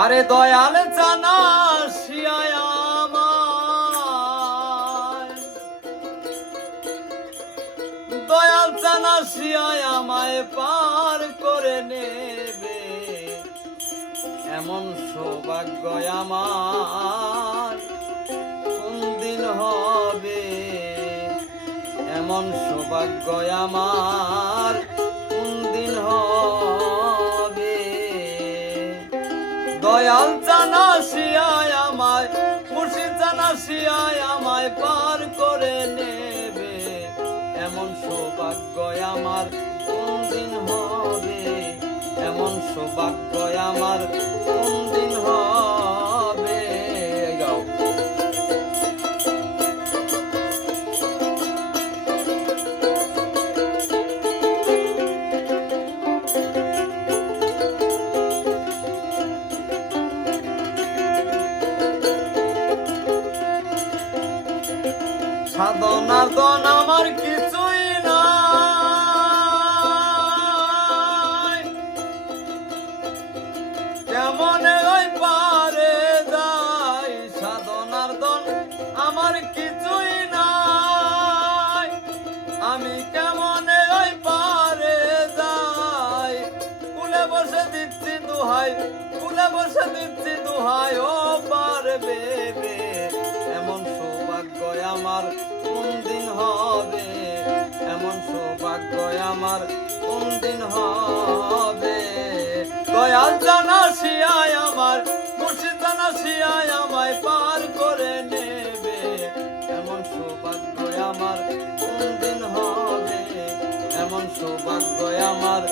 আরে দয়াল জানা শিয়ায় আমায়, দয়াল জানা শিয়ায় আমায় পার করে নেবে, এমন সৌভাগ্য আমার কোন দিন হবে, এমন সৌভাগ্য আমার কোন দিন হবে। দয়াল জানা শিয়ায় আমায়, মুর্শিদ জানা শিয়ায় আমায় পার করে নেবে, এমন সৌভাগ্য আমার কোন দিন হবে, এমন সৌভাগ্য আমার কোন দিন হবে। গাও সাধনার দন আমার কিছুই নাই, কেমন ওই পারে যাই, সাধনার দন আমার কিছুই নাই, আমি কেমন ওই পারে যাই, কুলে বসে দিচ্ছি দুহাই, কুলে বসে দিচ্ছি দুহাই, ও পারবে এমন সৌভাগ্য আমার কোন দিন হবে, এমন সৌভাগ্য আমার কোন দিন হবে। দয়াল জানা শিয়ায় আমার, মুর্শিদ জানা শিয়ায় আমায় পার করে নেবে, এমন সৌভাগ্য আমার কোন দিন হবে, এমন সৌভাগ্য আমার